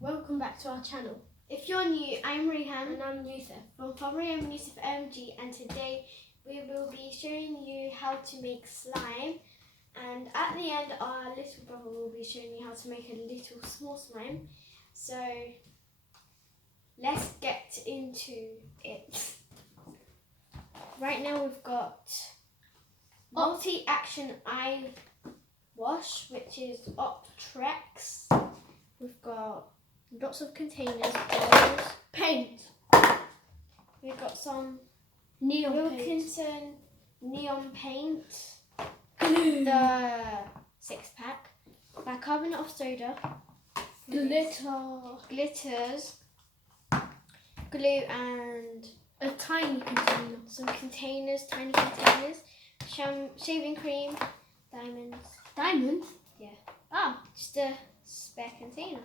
Welcome back to our channel. If you're new, I'm Rehan And I'm Yusuf. from Farmery and Yusuf MG, and today we will be showing you how to make slime. And at the end, our little brother will be showing you how to make a little small slime. So let's get into it. Right now we've got multi-action eye wash, which is Optrex. We've got lots of containers, bottles, Paint. we've got some Neon paint. Wilkinson neon paint, Glue. the 6-pack, bicarbonate of soda, glitters, glue, and A tiny container. some containers, tiny containers, shaving cream, diamonds. Diamonds? Ah, just a spare container.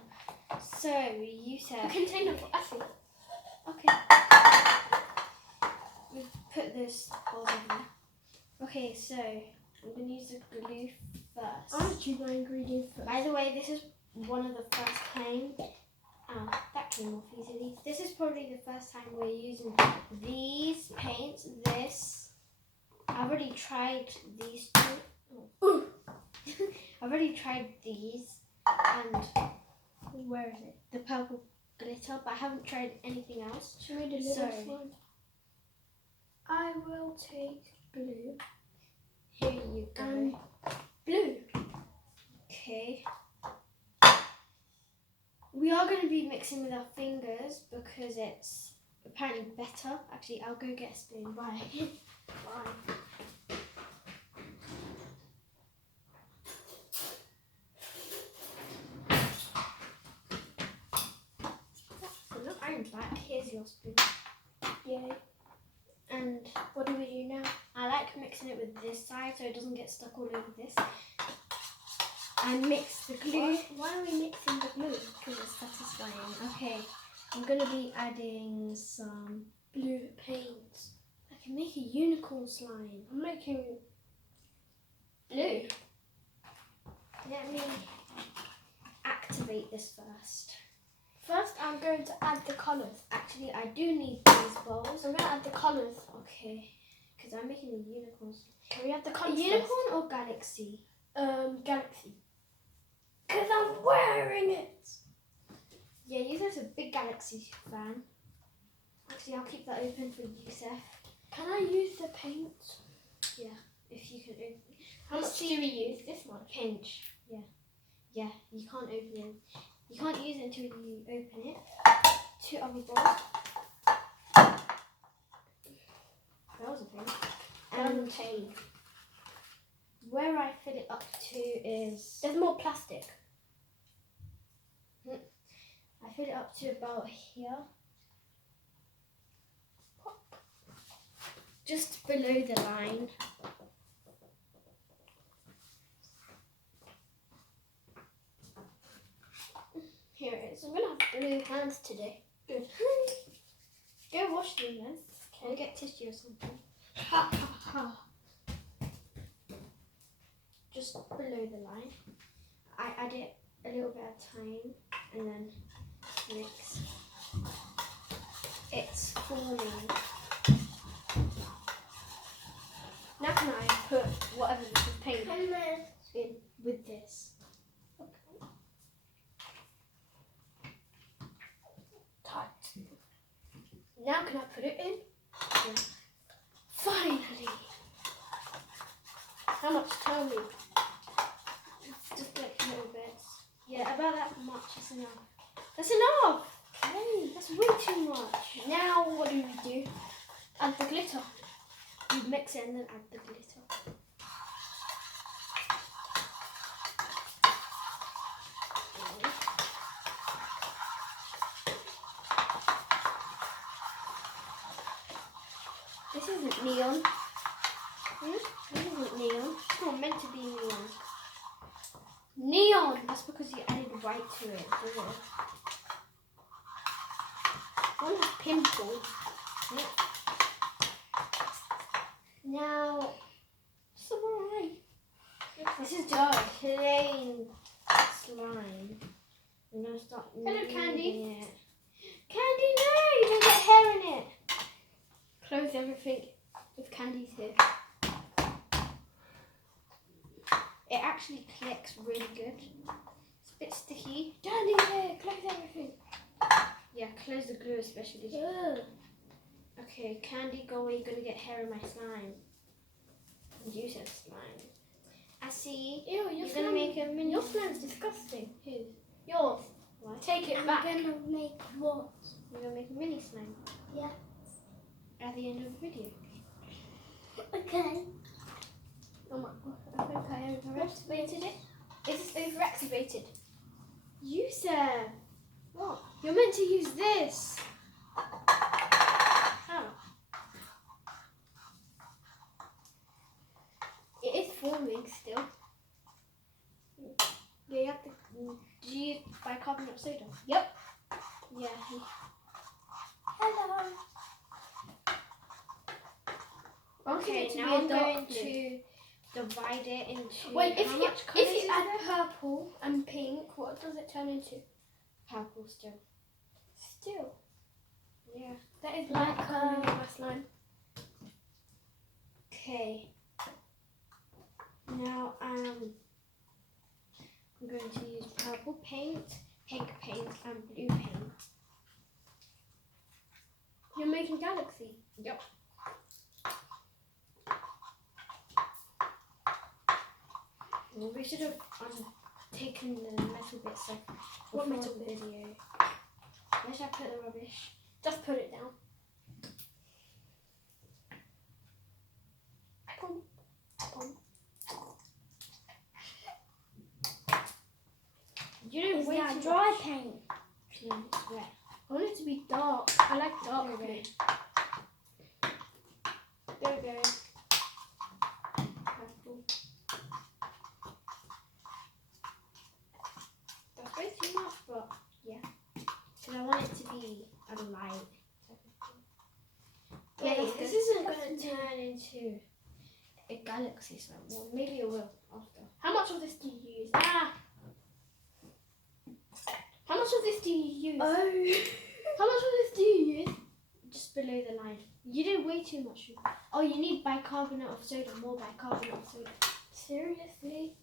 So you A said container for acid. okay. We put this balls in there. Okay, so I'm gonna use the glue first. I'll choose my ingredients first. By the way, this is one of the first time. Oh, that came off easily. This is probably the first time we're using these paints. I've already tried these two. Ooh. I've already tried these and Where is it? the purple glitter, but I haven't tried anything else. Show me the little Sorry. slime. I will take blue Here you go. and blue. Okay. We are going to be mixing with our fingers because it's apparently better. Actually, I'll go get a spoon. Bye. Bye. So I'm back. Here's your spoon. Yay. And What do we do now? I like mixing it with this side so it doesn't get stuck all over this. And mix the glue. Why are we mixing the glue? Because it's satisfying. Okay, I'm going to be adding some. Blue paint. I can make a unicorn slime. I'm making Blue. Let me activate this first. First, I'm going to add the colours. Actually, I do need these bowls. I'm going to add the colours. Okay, because I'm making a unicorn slime. Can we add the A colours unicorn or galaxy? first? Galaxy. Because I'm wearing it. Yeah, Yusuf's a big galaxy fan. Actually, I'll keep that open for Yusuf. Can I use the paint? If you can open it. How Let's much see. do we use? This much. Pinch. Yeah, you can't open it. You can't use it until you open it. 2 other balls. That was a thing. And paint. where I fill it up to is... There's more plastic. I fill it up to about here. Just below the line. Here it is. I'm going to have blue hands today. Good. Go wash them then. Or get tissue or something. Ha ha ha. Just below the line. I add it a little bit at a time and then mix. It's forming. Now can I put whatever this is paint In with this. tight? Now can I put it in? Yeah. Finally. How much? Tell me. Just like little bits. Yeah, about that much is enough. That's enough! Hey. That's way too much. Now what do we do? Add the glitter. You mix it and then add the glitter. This isn't neon. This isn't neon. It's not meant to be neon. Neon! That's because you added white to it. Doesn't it? One has pimples. Now, It's alright. this is just plain slime. I'm gonna start. Hello, Candy. kneading it. Candy, no! You don't get hair in it. Close everything if Candy's here. It actually clicks really good. It's a bit sticky. Candy's here. Close everything. Yeah, close the glue especially. Ugh. Okay, Candy, go away. You're gonna get hair in my slime. You said slime. I see. Ew, You're gonna make a mini. Your slime's disgusting. Whose? Yours. What? Take it back. I'm gonna make what? You're gonna make a mini slime. Yeah. At the end of the video. Okay. Oh my god, I think I overactivated it. Is this overactivated? Yusuf, What? you're meant to use this. How? It is forming still. Yeah, you have to. Do you use bicarbonate of soda? Yep. Yeah. Hello. Okay, it to now be a I'm dark going blue. to divide it into. Wait, how much if colours you is add there? purple and pink, what does it turn into? Purple still. Still. Yeah. That is Like, like coming in my slime. Okay. Now I'm going to use purple paint, pink paint, and blue paint. You're making Galaxy. Yep. Well, we should have taken the metal bits off. What before metal the bits? video. Where should I put the rubbish? Just put it down. Boom. Boom. You don't Is way that too dry much. paint? Yeah, it's wet. I want it to be dark. I like dark There we blue. There we go. Purple. That's way too much, but yeah. Because I want it to be a light. Yeah, Wait, that's this good. isn't going to turn into a galaxy slime. Well, maybe it will after. How much of this do you use? Ah! How much of this do you use? Oh. How much of this do you use? Just below the line. You did way too much. Oh, you need bicarbonate of soda. More bicarbonate of soda. Seriously?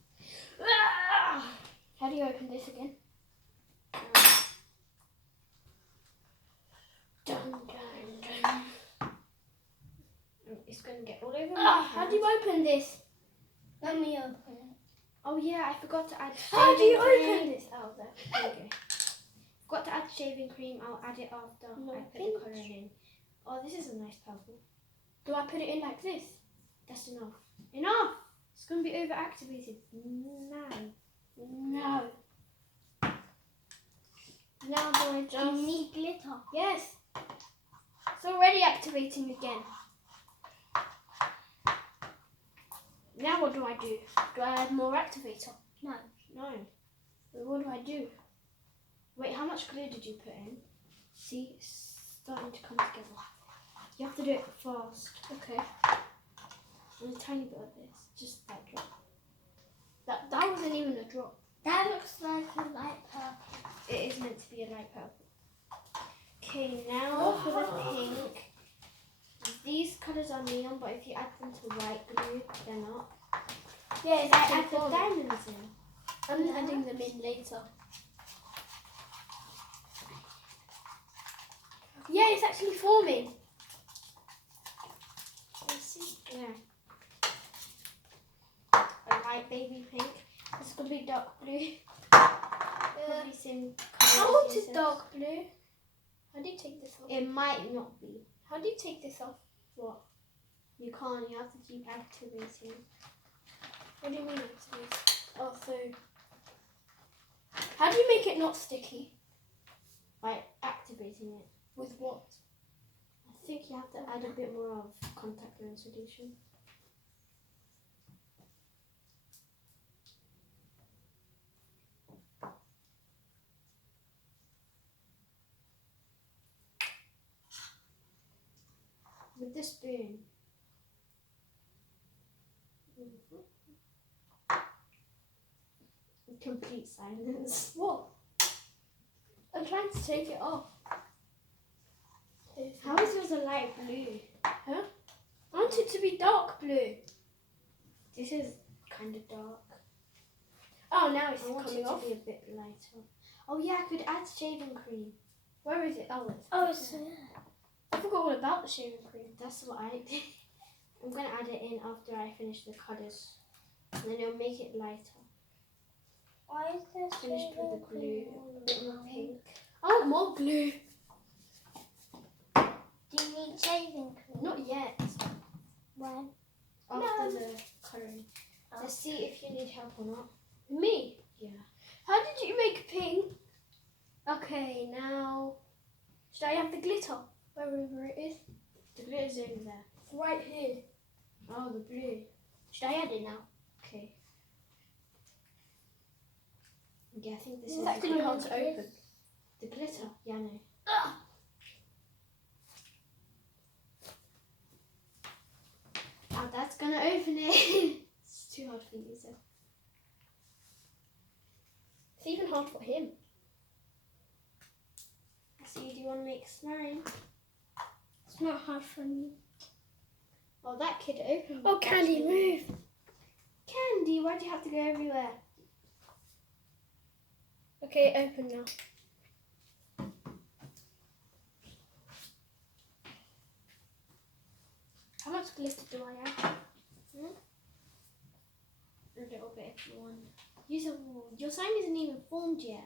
Ah! How do you open this again? Dun, dun, dun. It's going to get all over my Ah, how hand. do you open this? Let me open it. Oh yeah, I forgot to add How do you shaving open cream. this? Oh, there. There you go. Forgot to add shaving cream. I'll add it after No, I put the colour in. Oh, this is a nice purple. Do I put it in like this? That's enough. Enough! It's going to be overactivated. No. No. Now do I Do just... you need glitter? Yes. It's already activating again. Now what do I do? Do I add more activator? No. No. What do I do? Wait, how much glue did you put in? See, it's starting to come together. You have to do it fast. Okay. And a tiny bit of this. Just that drop. That wasn't even a drop. That looks like a light purple. It is meant to be a light purple. Okay, now for the pink. These colours are neon, but if you add them to white glue, they're not. Yeah, it's I actually add the forming. diamonds in. I'm adding them in later. Yeah, it's actually forming. Let's see. Yeah. A light baby pink. This could be dark blue. Probably same I colour. want it dark blue. How do you take this off? It might not be. How do you take this off? What? You can't. You have to keep activating. What do you mean activate? Oh, so... How do you make it not sticky? By activating it. With what? I think you have to add a bit more of contact lens solution. With the spoon. Complete silence. What? I'm trying to take it off. How is yours a light blue? I want it to be dark blue. This is kind of dark. Oh, now it's I want coming it off. to be a bit lighter. Oh yeah, I could add shaving cream. Where is it? Oh, it's. Oh, so yeah. I forgot all about the shaving cream. That's what I did. I'm gonna add it in after I finish the colours. And then it'll make it lighter. Why is there Finished with the shaving glue. cream A all bit more around? pink. I want more glue. Do you need shaving cream? Not yet. When? After the colouring. Oh. Let's see if you need help or not. Me? Yeah. How did you make pink? Okay, now. Should I have the glitter? Wherever it is. The glitter's over there. Right here. Oh, the blue. Should I add it now? Okay. Yeah, I think this Is is that the glue glitter. hard to open? The glitter? Yeah, I know. Oh, that's gonna open it. It's too hard for you, so. It's even hard for him. So, do you want to make slime? It's not hard for me. Oh, that kid opened. Oh, Candy, move. Candy, why do you have to go everywhere? Okay, open now. How much glitter do I add? A little bit if you want. Use a. Your slime isn't even formed yet.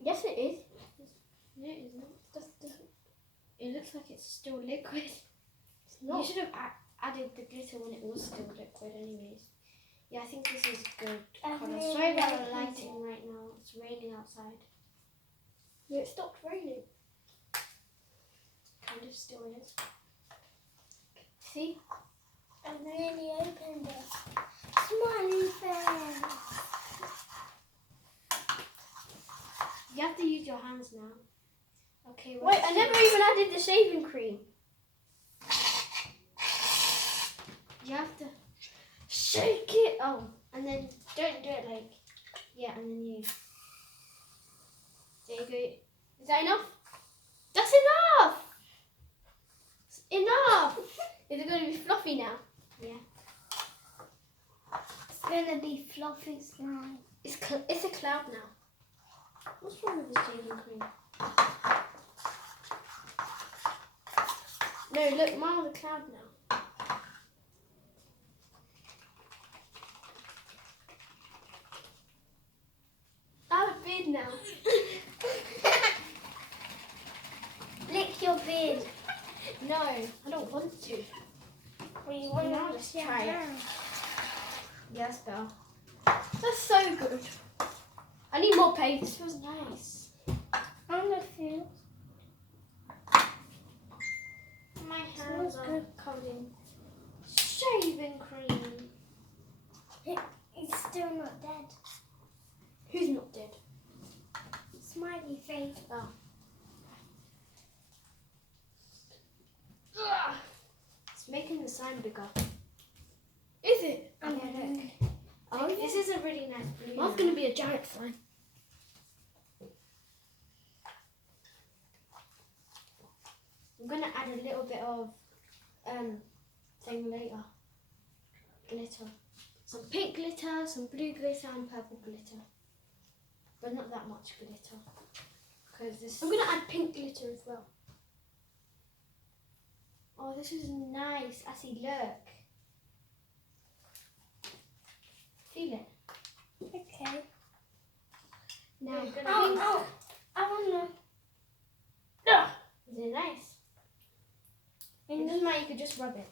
Yes, it is. No, it isn't. Just It looks like it's still liquid. it's not. You should have added the glitter when it was still liquid, anyways. Yeah, I think this is good I colour. really Sorry about like the it. lighting right now. It's raining outside. No, it stopped raining. Kind of still is. See? I've really opened it. Smiley face. You have to use your hands now. Okay. Wait, I never even added the shaving cream. You have to. Shake it. Oh, and then don't do it like. Yeah, and then you. There you go. Is that enough? That's enough. It's enough. Is it going to be fluffy now? Yeah. It's gonna be fluffy slime. It's a cloud now. What's wrong with the shaving cream? No, look, mine the cloud now. I have a beard now. Lick your beard. No, I don't want to. We want Now to let's sit try it. down. Yes, Belle. That's so good. I need more paint. This feels nice. On the field. My hands Smells are good. covered in shaving cream. It's still not dead. Who's not dead? Smiley face. It's making the slime bigger. Is it? I'm Yeah, gonna- look. Oh, this is a really nice blue. Mine's going to be a giant slime. I'm gonna add a little bit of thing later. Glitter. Some pink glitter, some blue glitter, and purple glitter. But not that much glitter. Because this. I'm going to add pink glitter as well. Oh, this is nice. I see. Look. Feel it. Okay. Now I'm gonna. Oh, I wanna. Is it nice? It And doesn't matter. You could just rub it.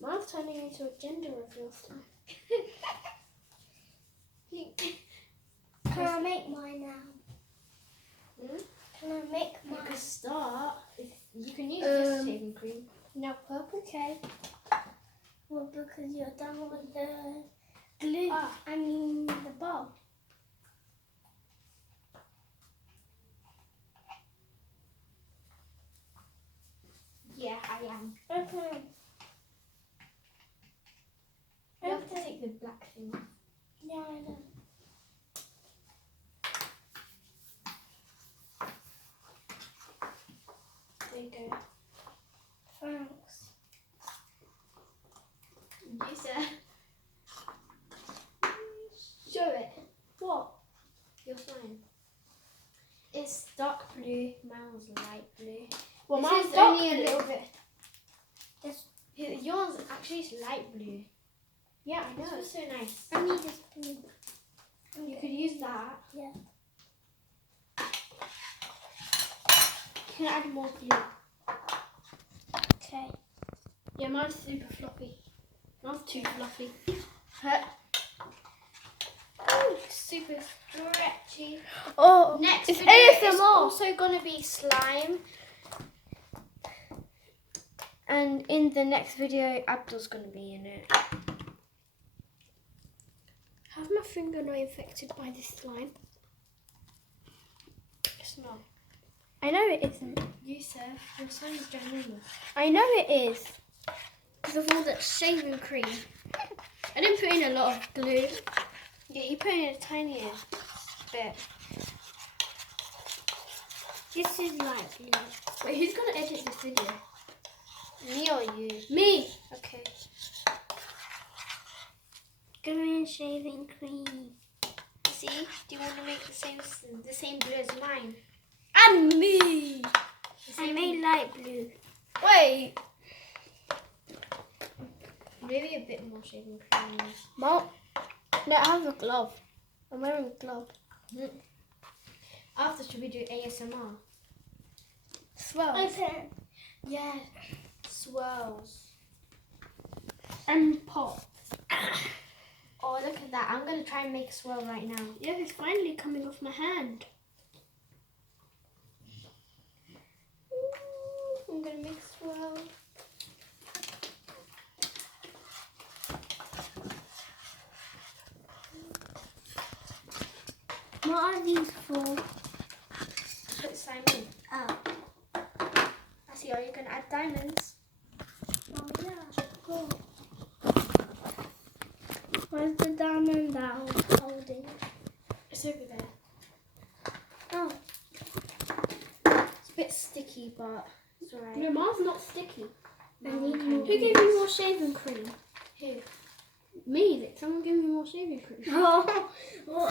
Mine's turning into a gender reveal slime. can I make mine now? Hmm? Can I make You mine? could start. You can use this shaving cream. Now purple. Okay. Well, because you're done with the glue. Ah. I mean the ball. Yeah, I am. Okay. You have to take the black thing off. Yeah, I know. There you go. Thanks. You said. Show it. What? Your sign. It's dark blue. Mine was light blue. Well, This mine's is dark only a blue. little bit. This- Yours actually is light blue. Yeah, I know. It's so nice. I need this pink. You could use that. Yeah. You can add more blue. Okay. Yeah, mine's super fluffy. Mine's too fluffy. Oh, super stretchy. Oh, Next It's video is ASMR. also going to be slime. And in the next video, Abdul's going to be in it. How's my finger not infected by this slime? It's not. I know it isn't. Yusuf, your sign is ginormous. I know it is. Because of all that shaving cream. I didn't put in a lot of glue. Yeah, he put in a tiny bit. this is light blue. Wait, who's going to edit this video? Me or you? Me. Okay. Green shaving cream. See? Do you want to make the same blue as mine? And me. I made light blue. Wait. Maybe a bit more shaving cream. Mom. No, I have a glove. I'm wearing a glove. After, should we do ASMR? Swell. Open. Yeah. Swirls. And pop. Oh, look at that. I'm going to try and make a swirl right now. Yeah, it's finally coming off my hand. I'm going to make a swirl. What are these for? Put slime in. Oh. I see. Are you going to add diamonds? Oh yeah. Cool. Where's the diamond that I was holding? It's over there. Oh. It's a bit sticky, but it's alright. No, mine's not sticky. I need more. Who gave me more shaving cream? Who? Me. Did someone give me more shaving cream? Oh. What?